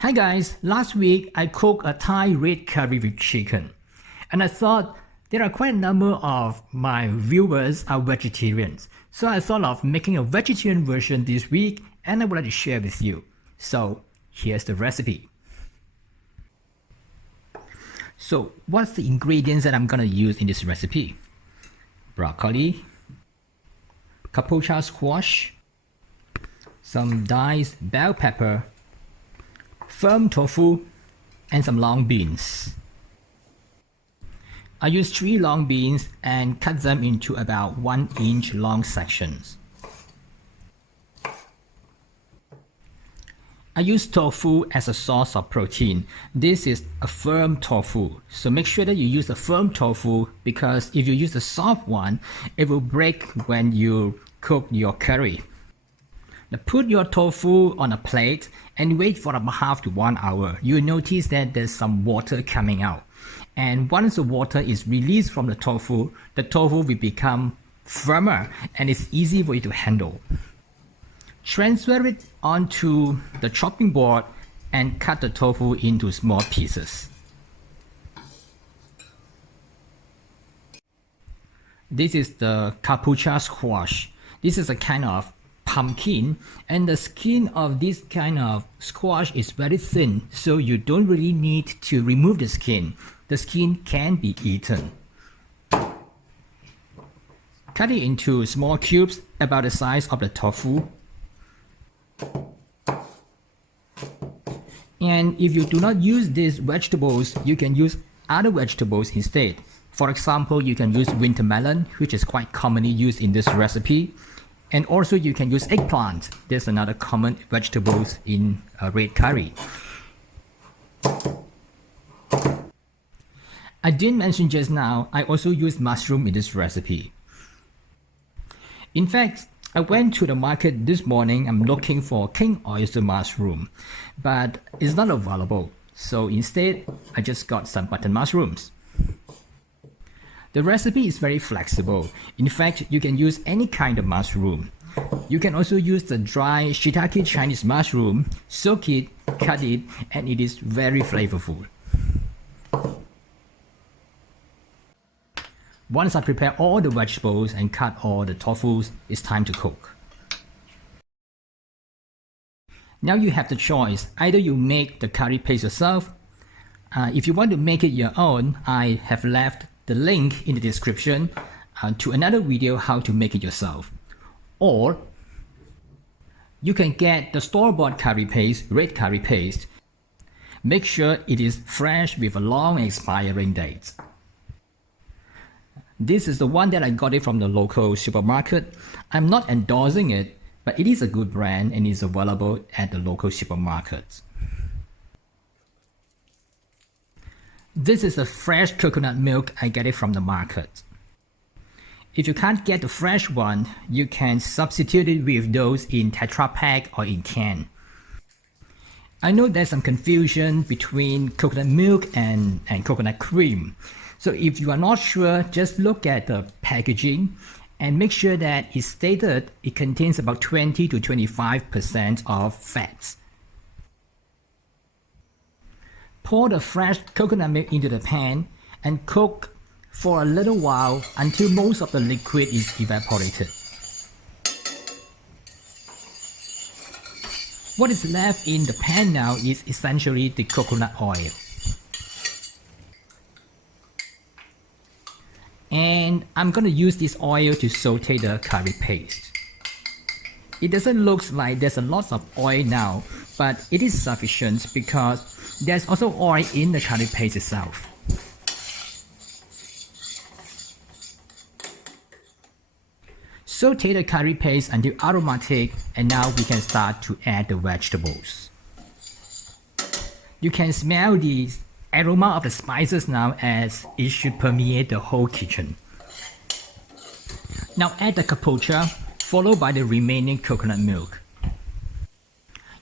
Hi guys, last week I cooked a Thai red curry with chicken, and I thought there are quite a number of my viewers are vegetarians, so I thought of making a vegetarian version this week and I would like to share with you. So here's the recipe. So what's the ingredients that I'm gonna use in this recipe? Broccoli, kabocha squash, some diced bell pepper, firm tofu, and some long beans. I use 3 long beans and cut them into about 1-inch long sections. I use tofu as a source of protein. This is a firm tofu, so make sure that you use a firm tofu because if you use a soft one, it will break when you cook your curry. Now put your tofu on a plate and wait for about half to 1 hour. You'll notice that there's some water coming out. And once the water is released from the tofu will become firmer and it's easy for you to handle. Transfer it onto the chopping board and cut the tofu into small pieces. This is the kabocha squash. This is a kind of pumpkin, and the skin of this kind of squash is very thin, so you don't really need to remove the skin. The skin can be eaten. Cut it into small cubes about the size of the tofu. And if you do not use these vegetables, you can use other vegetables instead. For example, you can use winter melon, which is quite commonly used in this recipe. And also you can use eggplant. There's another common vegetables in red curry. I didn't mention just now, I also use mushroom in this recipe. In fact, I went to the market this morning. I'm looking for king oyster mushroom, but it's not available. So instead, I just got some button mushrooms. The recipe is very flexible. In fact, you can use any kind of mushroom. You can also use the dry shiitake Chinese mushroom, soak it, cut it, and it is very flavorful. Once I prepare all the vegetables and cut all the tofus, it's time to cook. Now you have the choice. Either you make the curry paste yourself. If you want to make it your own, I have left the link in the description to another video how to make it yourself. Or you can get the store-bought curry paste, red curry paste. Make sure it is fresh with a long expiring date. This is the one that I got it from the local supermarket. I'm not endorsing it, but it is a good brand and is available at the local supermarkets. This is the fresh coconut milk. I get it from the market. If you can't get the fresh one, you can substitute it with those in Tetra Pak or in can. I know there's some confusion between coconut milk and coconut cream. So if you are not sure, just look at the packaging and make sure that it's stated it contains about 20 to 25% of fats. Pour the fresh coconut milk into the pan and cook for a little while until most of the liquid is evaporated. What is left in the pan now is essentially the coconut oil. And I'm going to use this oil to saute the curry paste. It doesn't look like there's a lot of oil now, but it is sufficient because there's also oil in the curry paste itself. Saute the curry paste until aromatic, and now we can start to add the vegetables. You can smell the aroma of the spices now as it should permeate the whole kitchen. Now add the kabocha, followed by the remaining coconut milk.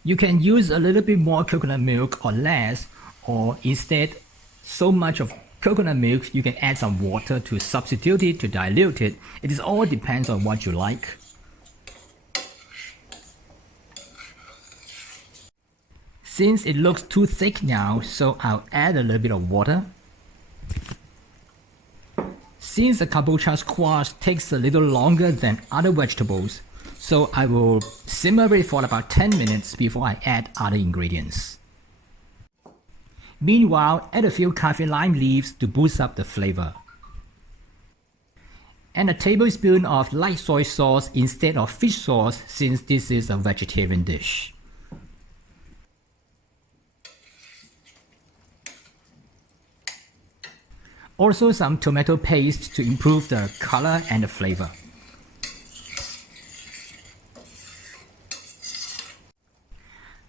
You can use a little bit more coconut milk or less, or instead so much of coconut milk you can add some water to substitute it, to dilute it. It all depends on what you like. Since it looks too thick now, so I'll add a little bit of water. Since the kabocha squash takes a little longer than other vegetables, so I will simmer it for about 10 minutes before I add other ingredients. Meanwhile, add a few Kaffir lime leaves to boost up the flavor. And a tablespoon of light soy sauce instead of fish sauce, since this is a vegetarian dish. Also some tomato paste to improve the color and the flavor.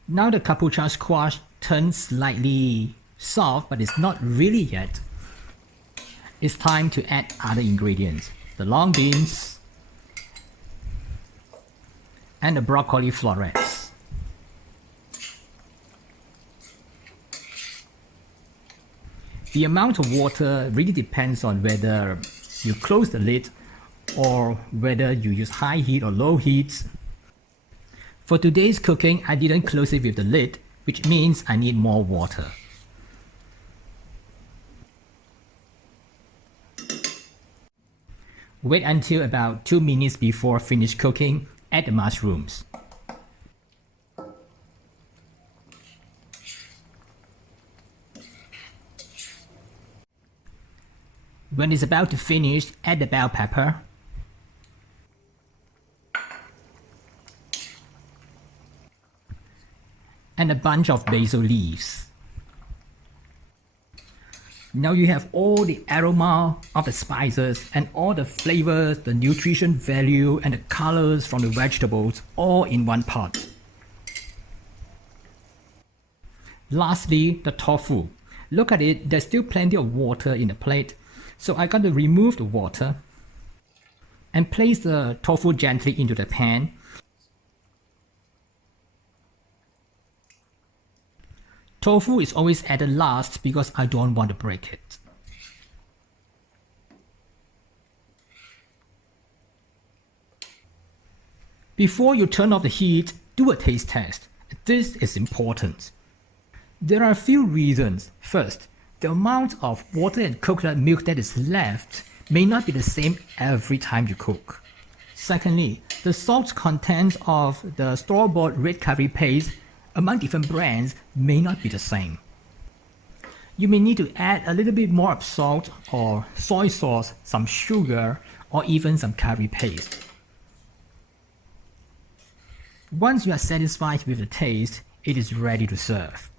Now the kabocha squash turns slightly soft, but it's not really yet. It's time to add other ingredients. The long beans and the broccoli florets. The amount of water really depends on whether you close the lid or whether you use high heat or low heat. For today's cooking, I didn't close it with the lid, which means I need more water. Wait until about 2 minutes before finish cooking. Add the mushrooms. When it's about to finish, add the bell pepper. And a bunch of basil leaves. Now you have all the aroma of the spices and all the flavors, the nutrition value and the colors from the vegetables all in one pot. Lastly, the tofu. Look at it, there's still plenty of water in the plate. So I got to remove the water and place the tofu gently into the pan. Tofu is always added last because I don't want to break it. Before you turn off the heat, do a taste test. This is important. There are a few reasons. First, the amount of water and coconut milk that is left may not be the same every time you cook. Secondly, the salt content of the store-bought red curry paste among different brands may not be the same. You may need to add a little bit more of salt or soy sauce, some sugar, or even some curry paste. Once you are satisfied with the taste, it is ready to serve.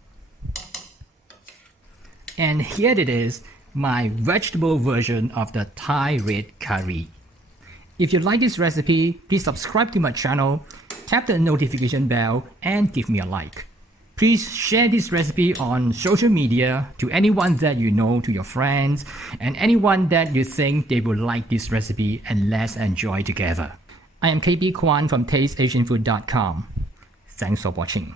And here it is, my vegetable version of the Thai red curry. If you like this recipe, please subscribe to my channel, tap the notification bell, and give me a like. Please share this recipe on social media to anyone that you know, to your friends, and anyone that you think they will like this recipe, and let's enjoy together. I am KB Kwan from TasteAsianFood.com. Thanks for watching.